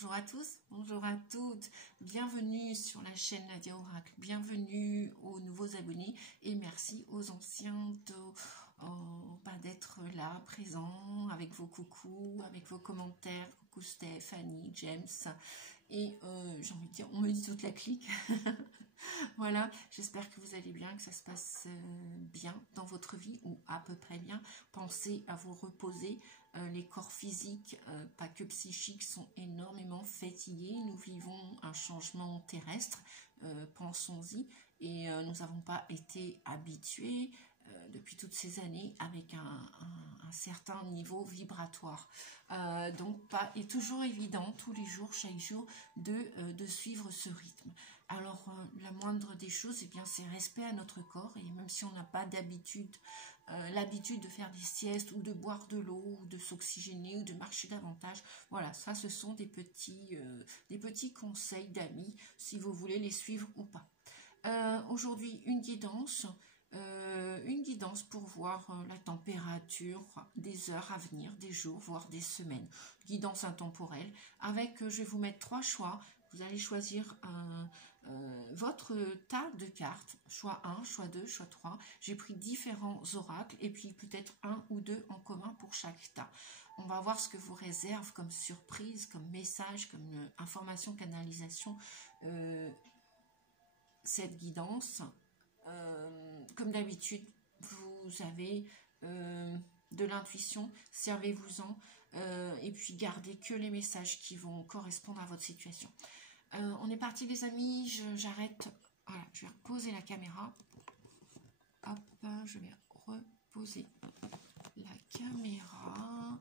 Bonjour à tous, bonjour à toutes, bienvenue sur la chaîne Nadia Oracle, bienvenue aux nouveaux abonnés et merci aux anciens d'être là, présents, avec vos coucous, avec vos commentaires. Coucou Stéphanie, James et j'ai envie de dire, on me dit toute la clique. Voilà, j'espère que vous allez bien, que ça se passe bien dans votre vie ou à peu près bien. Pensez à vous reposer. Les corps physiques, pas que psychiques, sont énormément fatigués. Nous vivons un changement terrestre, pensons-y, et nous n'avons pas été habitués depuis toutes ces années avec un certain niveau vibratoire. Donc pas est toujours évident tous les jours, chaque jour, de suivre ce rythme. Alors la moindre des choses, eh bien, c'est respect à notre corps, et même si on n'a pas d'habitude, l'habitude de faire des siestes ou de boire de l'eau ou de s'oxygéner ou de marcher davantage, voilà, ça ce sont des petits conseils d'amis, si vous voulez les suivre ou pas. Aujourd'hui, une guidance pour voir la température des heures à venir, des jours, voire des semaines. Guidance intemporelle avec, je vais vous mettre 3 choix. Vous allez choisir votre tas de cartes, choix 1, choix 2, choix 3. J'ai pris différents oracles et puis peut-être 1 ou 2 en commun pour chaque tas. On va voir ce que vous réserve comme surprise, comme message, comme information, canalisation, cette guidance. Comme d'habitude, vous avez de l'intuition, servez-vous-en et puis gardez que les messages qui vont correspondre à votre situation. On est parti les amis, j'arrête, voilà, je vais reposer la caméra. Hop, je vais reposer la caméra,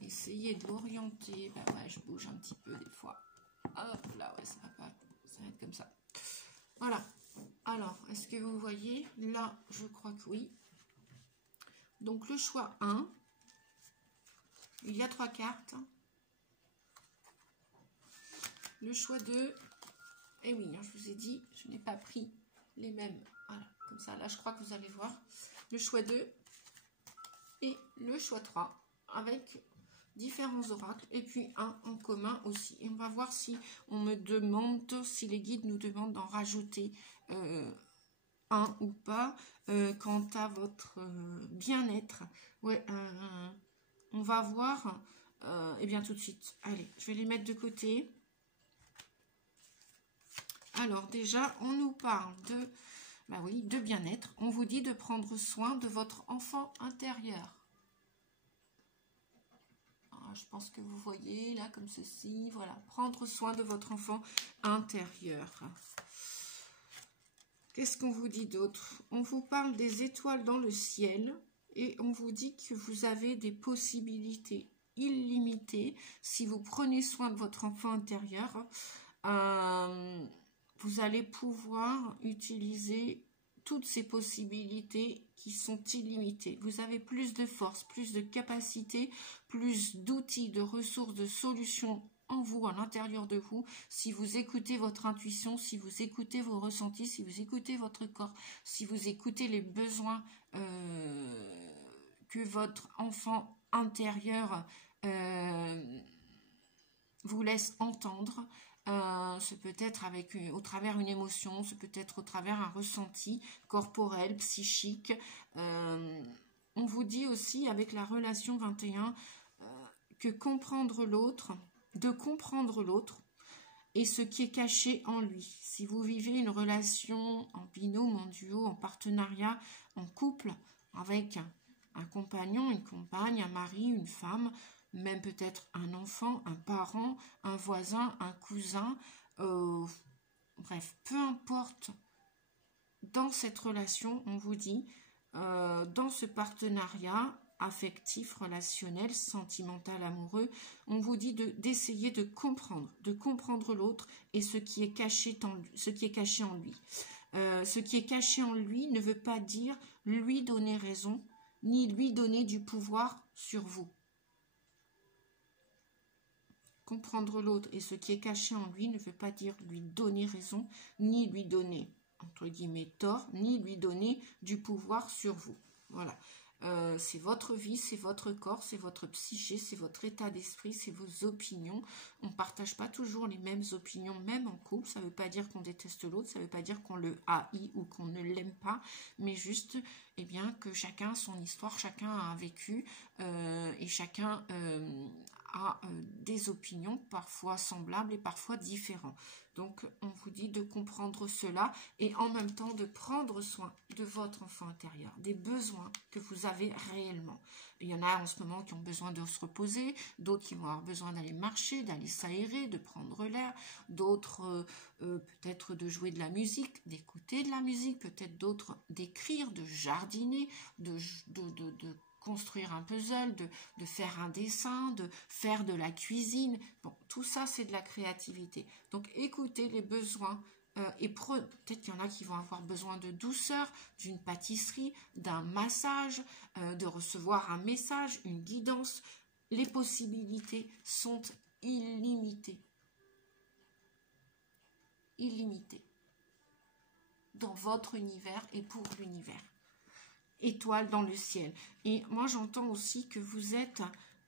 essayer de l'orienter. Ben ouais, je bouge un petit peu des fois. Hop là, ouais, ça va être comme ça. Voilà. Alors, est-ce que vous voyez? Là, je crois que oui. Donc, le choix 1, il y a 3 cartes. Le choix 2, et oui, hein, je vous ai dit, je n'ai pas pris les mêmes. Voilà, comme ça, là, je crois que vous allez voir. Le choix 2 et le choix 3, avec différents oracles, et puis un en commun aussi. Et on va voir si on me demande, si les guides nous demandent d'en rajouter un ou pas, quant à votre bien-être. Ouais, on va voir, et bien tout de suite. Allez, je vais les mettre de côté. Alors déjà, on nous parle de, bah oui, de bien-être. On vous dit de prendre soin de votre enfant intérieur. Je pense que vous voyez là comme ceci, voilà, prendre soin de votre enfant intérieur. Qu'est-ce qu'on vous dit d'autre? On vous parle des étoiles dans le ciel et on vous dit que vous avez des possibilités illimitées si vous prenez soin de votre enfant intérieur. Vous allez pouvoir utiliser toutes ces possibilités qui sont illimitées. Vous avez plus de force, plus de capacité, plus d'outils, de ressources, de solutions en vous, à l'intérieur de vous, si vous écoutez votre intuition, si vous écoutez vos ressentis, si vous écoutez votre corps, si vous écoutez les besoins que votre enfant intérieur vous laisse entendre. Ce peut être au travers une émotion, ce peut être au travers un ressenti corporel, psychique. On vous dit aussi avec la relation 21 que comprendre l'autre, de comprendre l'autre et ce qui est caché en lui. Si vous vivez une relation en binôme, en duo, en partenariat, en couple, avec un compagnon, une compagne, un mari, une femme, même peut-être un enfant, un parent, un voisin, un cousin, bref, peu importe, dans cette relation, on vous dit, dans ce partenariat affectif, relationnel, sentimental, amoureux, on vous dit d'essayer de comprendre l'autre et ce qui est caché en lui. Ce qui est caché en lui ne veut pas dire lui donner raison, ni lui donner du pouvoir sur vous. Comprendre l'autre et ce qui est caché en lui ne veut pas dire lui donner raison, ni lui donner, entre guillemets, tort, ni lui donner du pouvoir sur vous. Voilà. C'est votre vie, c'est votre corps, c'est votre psyché, c'est votre état d'esprit, c'est vos opinions. On ne partage pas toujours les mêmes opinions, même en couple. Ça ne veut pas dire qu'on déteste l'autre, ça ne veut pas dire qu'on le haït ou qu'on ne l'aime pas, mais juste eh bien, que chacun a son histoire, chacun a un vécu et chacun a des opinions parfois semblables et parfois différentes. Donc, on vous dit de comprendre cela et en même temps de prendre soin de votre enfant intérieur, des besoins que vous avez réellement. Il y en a en ce moment qui ont besoin de se reposer, d'autres qui vont avoir besoin d'aller marcher, d'aller s'aérer, de prendre l'air, d'autres peut-être de jouer de la musique, d'écouter de la musique, peut-être d'autres d'écrire, de jardiner, de construire un puzzle, de faire un dessin, de faire de la cuisine. Bon, tout ça, c'est de la créativité. Donc, écoutez les besoins et peut-être qu'il y en a qui vont avoir besoin de douceur, d'une pâtisserie, d'un massage, de recevoir un message, une guidance. Les possibilités sont illimitées. Illimitées. Dans votre univers et pour l'univers. Étoile dans le ciel. Et moi, j'entends aussi que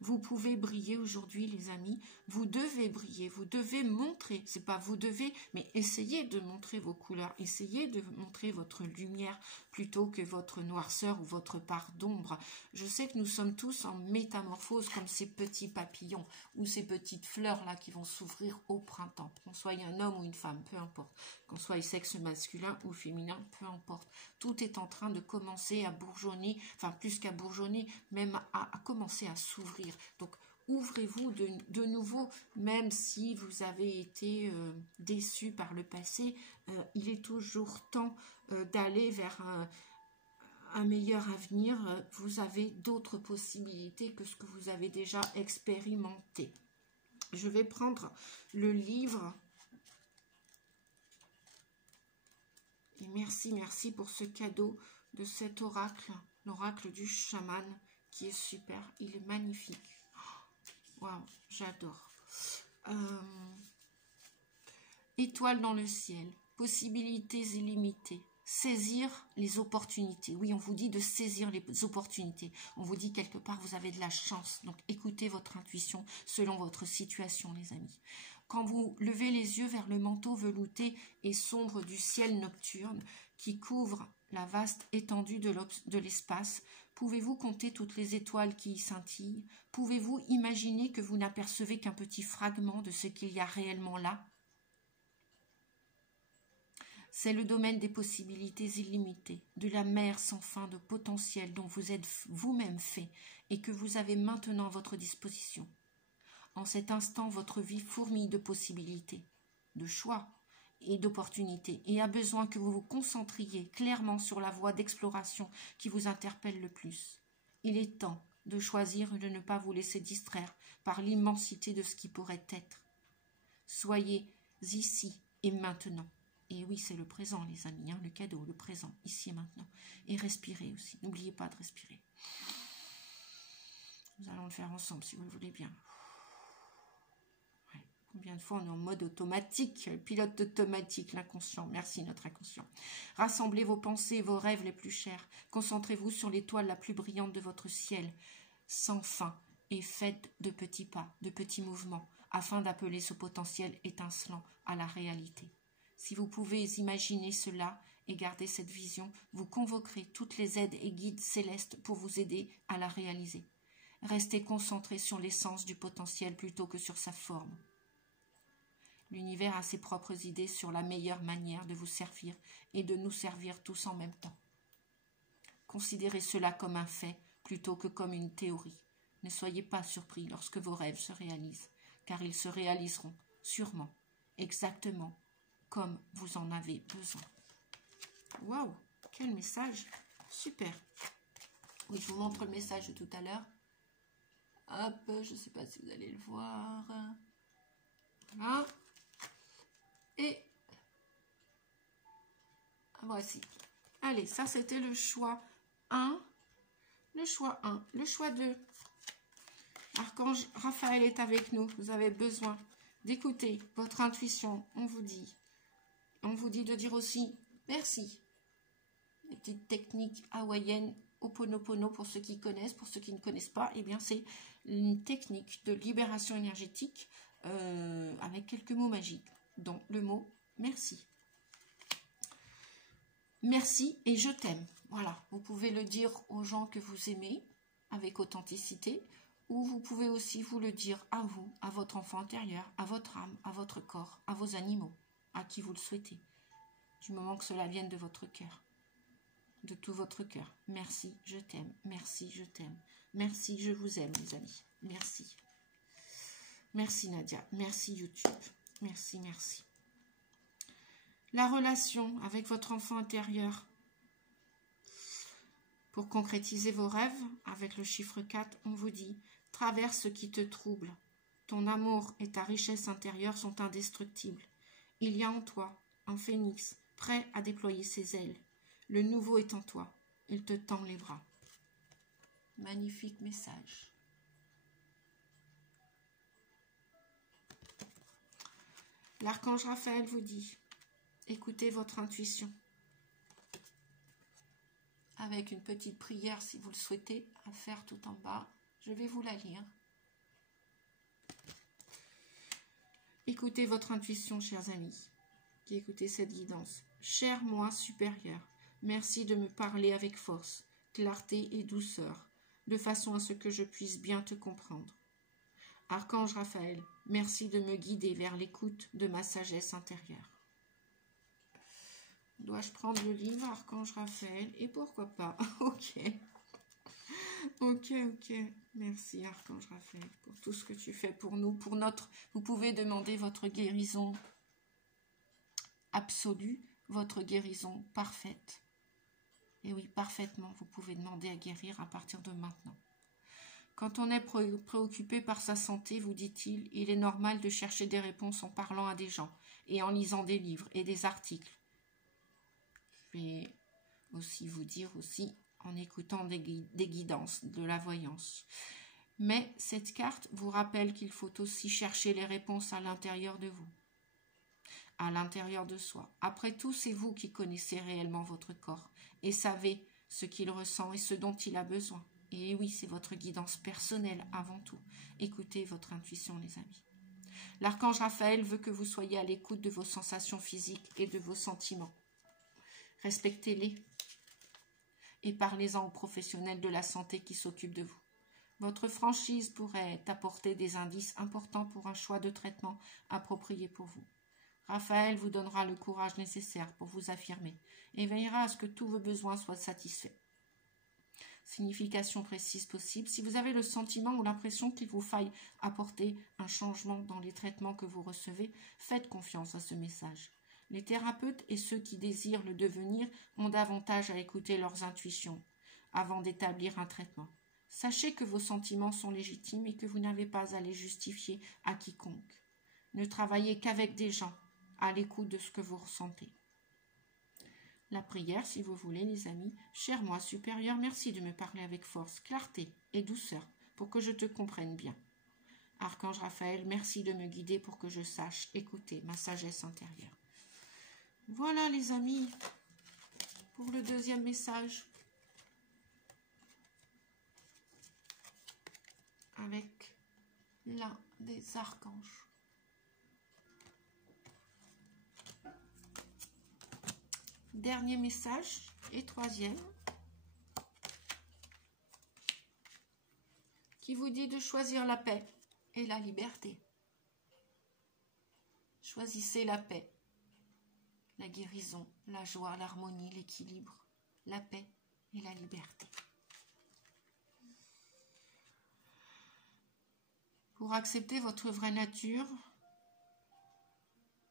vous pouvez briller aujourd'hui, les amis. Vous devez briller, vous devez montrer. C'est pas vous devez, mais essayez de montrer vos couleurs. Essayez de montrer votre lumière plutôt que votre noirceur ou votre part d'ombre. Je sais que nous sommes tous en métamorphose comme ces petits papillons ou ces petites fleurs-là qui vont s'ouvrir au printemps. Qu'on soit un homme ou une femme, peu importe. Qu'on soit sexe masculin ou féminin, peu importe. Tout est en train de commencer à bourgeonner, enfin plus qu'à bourgeonner, même à commencer à s'ouvrir. Donc, ouvrez-vous de nouveau, même si vous avez été déçu par le passé, il est toujours temps d'aller vers un meilleur avenir. Vous avez d'autres possibilités que ce que vous avez déjà expérimenté. Je vais prendre le livre. Et merci pour ce cadeau de cet oracle, l'oracle du chaman, qui est super, il est magnifique. Waouh, j'adore. Étoile dans le ciel, possibilités illimitées, saisir les opportunités. Oui, on vous dit de saisir les opportunités. On vous dit quelque part, vous avez de la chance. Donc, écoutez votre intuition selon votre situation, les amis. Quand vous levez les yeux vers le manteau velouté et sombre du ciel nocturne qui couvre la vaste étendue de l'espace, pouvez-vous compter toutes les étoiles qui y scintillent? Pouvez-vous imaginer que vous n'apercevez qu'un petit fragment de ce qu'il y a réellement là? C'est le domaine des possibilités illimitées, de la mer sans fin de potentiel dont vous êtes vous-même fait et que vous avez maintenant à votre disposition. En cet instant, votre vie fourmille de possibilités, de choix et d'opportunités et a besoin que vous vous concentriez clairement sur la voie d'exploration qui vous interpelle le plus. Il est temps de choisir et de ne pas vous laisser distraire par l'immensité de ce qui pourrait être. Soyez ici et maintenant. Et oui, c'est le présent, les amis, le cadeau, le présent, ici et maintenant. Et respirez aussi. N'oubliez pas de respirer. Nous allons le faire ensemble, si vous le voulez bien. Ouais. Combien de fois on est en mode automatique, pilote automatique, l'inconscient. Merci, notre inconscient. Rassemblez vos pensées et vos rêves les plus chers. Concentrez-vous sur l'étoile la plus brillante de votre ciel, sans fin, et faites de petits pas, de petits mouvements, afin d'appeler ce potentiel étincelant à la réalité. Si vous pouvez imaginer cela et garder cette vision, vous convoquerez toutes les aides et guides célestes pour vous aider à la réaliser. Restez concentré sur l'essence du potentiel plutôt que sur sa forme. L'univers a ses propres idées sur la meilleure manière de vous servir et de nous servir tous en même temps. Considérez cela comme un fait plutôt que comme une théorie. Ne soyez pas surpris lorsque vos rêves se réalisent, car ils se réaliseront sûrement, exactement comme vous en avez besoin. Waouh, quel message, super. Oui, je vous montre le message de tout à l'heure. Hop, je ne sais pas si vous allez le voir. Voilà. Et voici. Allez, ça c'était le choix 1. Le choix 1. Le choix 2. Archange Raphaël est avec nous. Vous avez besoin d'écouter votre intuition. On vous dit de dire aussi merci. Les petites techniques hawaïennes Ho'oponopono, pour ceux qui connaissent, pour ceux qui ne connaissent pas, eh bien c'est une technique de libération énergétique avec quelques mots magiques, dont le mot merci. Merci et je t'aime. Voilà, vous pouvez le dire aux gens que vous aimez avec authenticité, ou vous pouvez aussi vous le dire à vous, à votre enfant intérieur, à votre âme, à votre corps, à vos animaux, à qui vous le souhaitez, du moment que cela vienne de votre cœur, de tout votre cœur. Merci, je t'aime. Merci, je t'aime. Merci, je vous aime, les amis. Merci. Merci, Nadia. Merci, YouTube. Merci, merci. La relation avec votre enfant intérieur. Pour concrétiser vos rêves, avec le chiffre 4, on vous dit « Traverse ce qui te trouble. Ton amour et ta richesse intérieure sont indestructibles. Il y a en toi un phénix prêt à déployer ses ailes. Le nouveau est en toi. Il te tend les bras. » Magnifique message. L'archange Raphaël vous dit « Écoutez votre intuition. » Avec une petite prière, si vous le souhaitez, à faire tout en bas. Je vais vous la lire. Écoutez votre intuition, chers amis, qui écoutez cette guidance. Cher moi supérieur, merci de me parler avec force, clarté et douceur, de façon à ce que je puisse bien te comprendre. Archange Raphaël, merci de me guider vers l'écoute de ma sagesse intérieure. Dois-je prendre le livre, Archange Raphaël? Et pourquoi pas? Ok. Ok. Merci, Archange Raphaël, pour tout ce que tu fais pour nous, pour notre... Vous pouvez demander votre guérison absolue, votre guérison parfaite. Et oui, parfaitement, vous pouvez demander à guérir à partir de maintenant. Quand on est préoccupé par sa santé, vous dit-il, il est normal de chercher des réponses en parlant à des gens et en lisant des livres et des articles. Je vais aussi vous dire aussi en écoutant des guidances, de la voyance. Mais cette carte vous rappelle qu'il faut aussi chercher les réponses à l'intérieur de vous, à l'intérieur de soi. Après tout, c'est vous qui connaissez réellement votre corps et savez ce qu'il ressent et ce dont il a besoin. Et oui, c'est votre guidance personnelle avant tout. Écoutez votre intuition, les amis. L'archange Raphaël veut que vous soyez à l'écoute de vos sensations physiques et de vos sentiments. Respectez-les et parlez-en aux professionnels de la santé qui s'occupent de vous. Votre franchise pourrait apporter des indices importants pour un choix de traitement approprié pour vous. Raphaël vous donnera le courage nécessaire pour vous affirmer et veillera à ce que tous vos besoins soient satisfaits. Signification précise possible. Si vous avez le sentiment ou l'impression qu'il vous faille apporter un changement dans les traitements que vous recevez, faites confiance à ce message. Les thérapeutes et ceux qui désirent le devenir ont davantage à écouter leurs intuitions avant d'établir un traitement. Sachez que vos sentiments sont légitimes et que vous n'avez pas à les justifier à quiconque. Ne travaillez qu'avec des gens à l'écoute de ce que vous ressentez. La prière, si vous voulez, les amis. Cher moi supérieur, merci de me parler avec force, clarté et douceur pour que je te comprenne bien. Archange Raphaël, merci de me guider pour que je sache écouter ma sagesse intérieure. Voilà les amis, pour le deuxième message, avec l'un des archanges. Dernier message et troisième, qui vous dit de choisir la paix et la liberté. Choisissez la paix. La guérison, la joie, l'harmonie, l'équilibre, la paix et la liberté. Pour accepter votre vraie nature,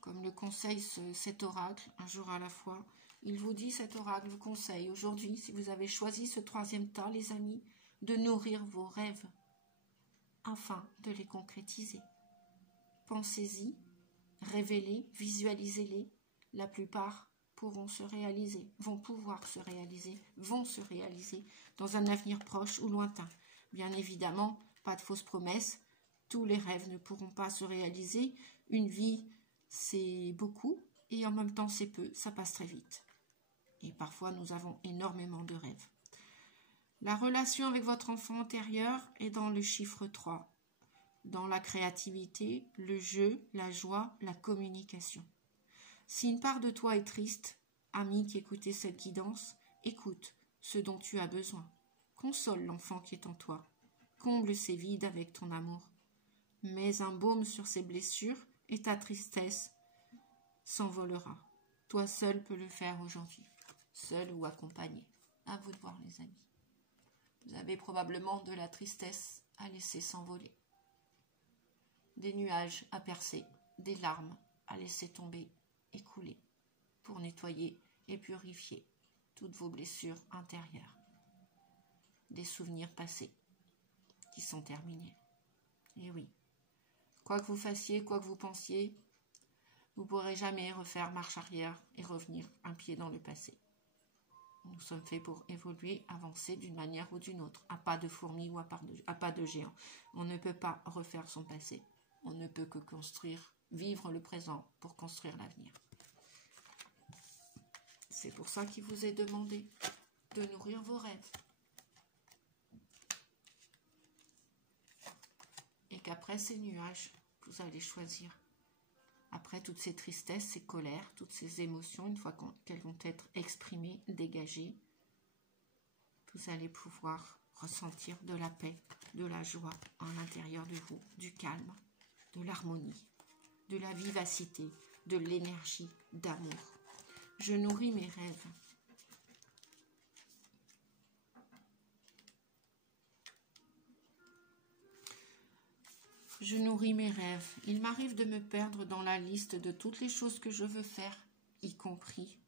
comme le conseille cet oracle, un jour à la fois, il vous dit, cet oracle vous conseille aujourd'hui, si vous avez choisi ce troisième tas, les amis, de nourrir vos rêves afin de les concrétiser. Pensez-y, rêvez-les, visualisez-les. La plupart pourront se réaliser, vont pouvoir se réaliser, vont se réaliser dans un avenir proche ou lointain. Bien évidemment, pas de fausses promesses, tous les rêves ne pourront pas se réaliser. Une vie, c'est beaucoup et en même temps c'est peu, ça passe très vite. Et parfois nous avons énormément de rêves. La relation avec votre enfant intérieur est dans le chiffre 3, dans la créativité, le jeu, la joie, la communication. Si une part de toi est triste, ami qui écoutait cette guidance, écoute ce dont tu as besoin. Console l'enfant qui est en toi. Comble ses vides avec ton amour. Mets un baume sur ses blessures et ta tristesse s'envolera. Toi seul peux le faire aujourd'hui, seul ou accompagné. À vous de voir, les amis. Vous avez probablement de la tristesse à laisser s'envoler, des nuages à percer, des larmes à laisser tomber et couler pour nettoyer et purifier toutes vos blessures intérieures, des souvenirs passés qui sont terminés. Et oui, quoi que vous fassiez, quoi que vous pensiez, vous ne pourrez jamais refaire marche arrière et revenir un pied dans le passé. Nous sommes faits pour évoluer, avancer d'une manière ou d'une autre, à pas de fourmi ou à pas de géant. On ne peut pas refaire son passé. On ne peut que construire, vivre le présent pour construire l'avenir. C'est pour ça qu'il vous est demandé de nourrir vos rêves. Et qu'après ces nuages, vous allez choisir. Après toutes ces tristesses, ces colères, toutes ces émotions, une fois qu'elles vont être exprimées, dégagées, vous allez pouvoir ressentir de la paix, de la joie à l'intérieur de vous, du calme, de l'harmonie, de la vivacité, de l'énergie, d'amour. Je nourris mes rêves. Je nourris mes rêves. Il m'arrive de me perdre dans la liste de toutes les choses que je veux faire, y compris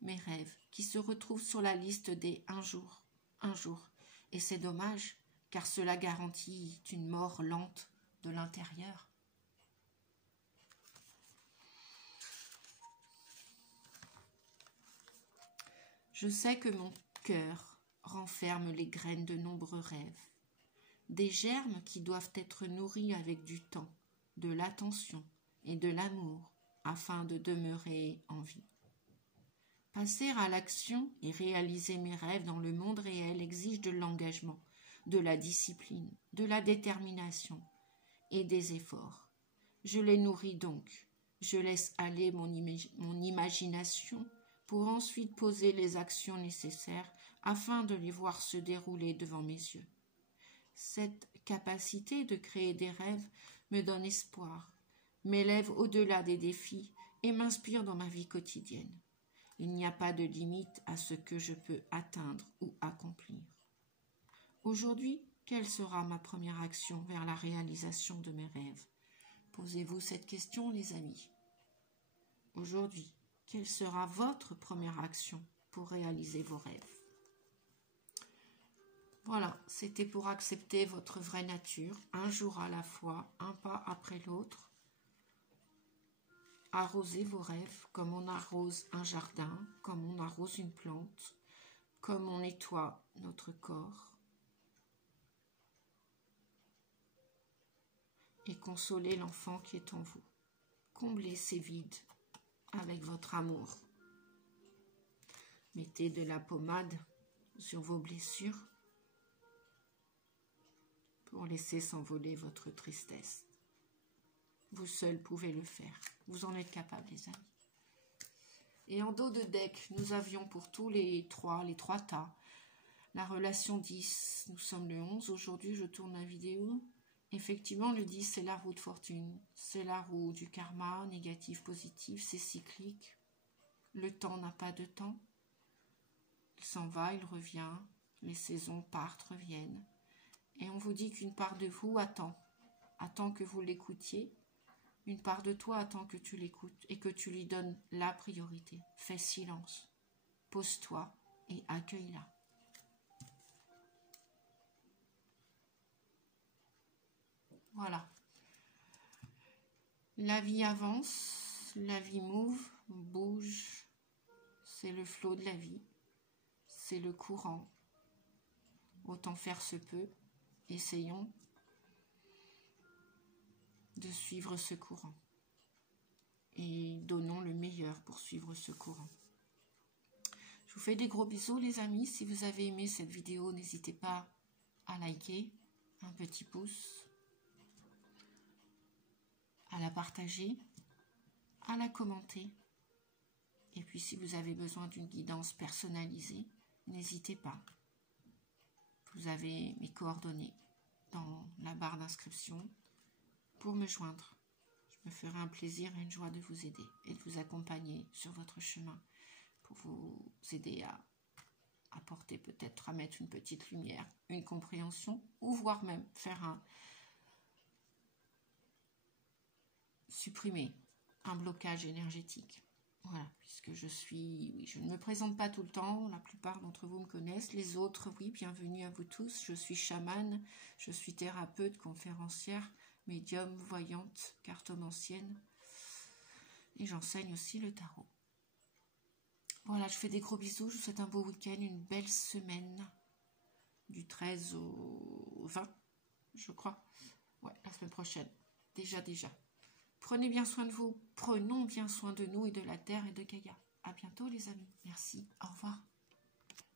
mes rêves, qui se retrouvent sur la liste des un jour. Et c'est dommage, car cela garantit une mort lente de l'intérieur. Je sais que mon cœur renferme les graines de nombreux rêves. Des germes qui doivent être nourris avec du temps, de l'attention et de l'amour afin de demeurer en vie. Passer à l'action et réaliser mes rêves dans le monde réel exige de l'engagement, de la discipline, de la détermination et des efforts. Je les nourris donc, je laisse aller mon imagination pour ensuite poser les actions nécessaires afin de les voir se dérouler devant mes yeux. Cette capacité de créer des rêves me donne espoir, m'élève au-delà des défis et m'inspire dans ma vie quotidienne. Il n'y a pas de limite à ce que je peux atteindre ou accomplir. Aujourd'hui, quelle sera ma première action vers la réalisation de mes rêves? Posez-vous cette question, les amis. Aujourd'hui, quelle sera votre première action pour réaliser vos rêves? Voilà, c'était pour accepter votre vraie nature, un jour à la fois, un pas après l'autre. Arrosez vos rêves comme on arrose un jardin, comme on arrose une plante, comme on nettoie notre corps. Et consolez l'enfant qui est en vous. Comblez ces vides avec votre amour. Mettez de la pommade sur vos blessures pour laisser s'envoler votre tristesse. Vous seul pouvez le faire. Vous en êtes capable, les amis. Et en dos de deck, nous avions pour tous les trois tas, la relation 10. Nous sommes le 11. Aujourd'hui, je tourne la vidéo. Effectivement, le 10, c'est la roue de fortune. C'est la roue du karma, négatif, positif. C'est cyclique. Le temps n'a pas de temps. Il s'en va, il revient. Les saisons partent, reviennent. Et on vous dit qu'une part de vous attend que vous l'écoutiez. Une part de toi attend que tu l'écoutes et que tu lui donnes la priorité. Fais silence, pose-toi et accueille-la. Voilà. La vie avance, la vie bouge. C'est le flot de la vie, c'est le courant. Autant faire se peut. Essayons de suivre ce courant et donnons le meilleur pour suivre ce courant. Je vous fais des gros bisous les amis. Si vous avez aimé cette vidéo, n'hésitez pas à liker, un petit pouce, à la partager, à la commenter. Et puis si vous avez besoin d'une guidance personnalisée, n'hésitez pas. Vous avez mes coordonnées dans la barre d'inscription pour me joindre. Je me ferai un plaisir et une joie de vous aider et de vous accompagner sur votre chemin pour vous aider à apporter peut-être, à mettre une petite lumière, une compréhension, ou voire même faire supprimer un blocage énergétique. Voilà, puisque je ne me présente pas tout le temps, la plupart d'entre vous me connaissent, les autres, oui, bienvenue à vous tous. Je suis chamane, je suis thérapeute, conférencière, médium, voyante, cartomancienne, et j'enseigne aussi le tarot. Voilà, je fais des gros bisous, je vous souhaite un beau week-end, une belle semaine, du 13 au 20, je crois. Ouais, la semaine prochaine, déjà. Prenez bien soin de vous, prenons bien soin de nous et de la terre et de Gaïa. À bientôt les amis, merci, au revoir.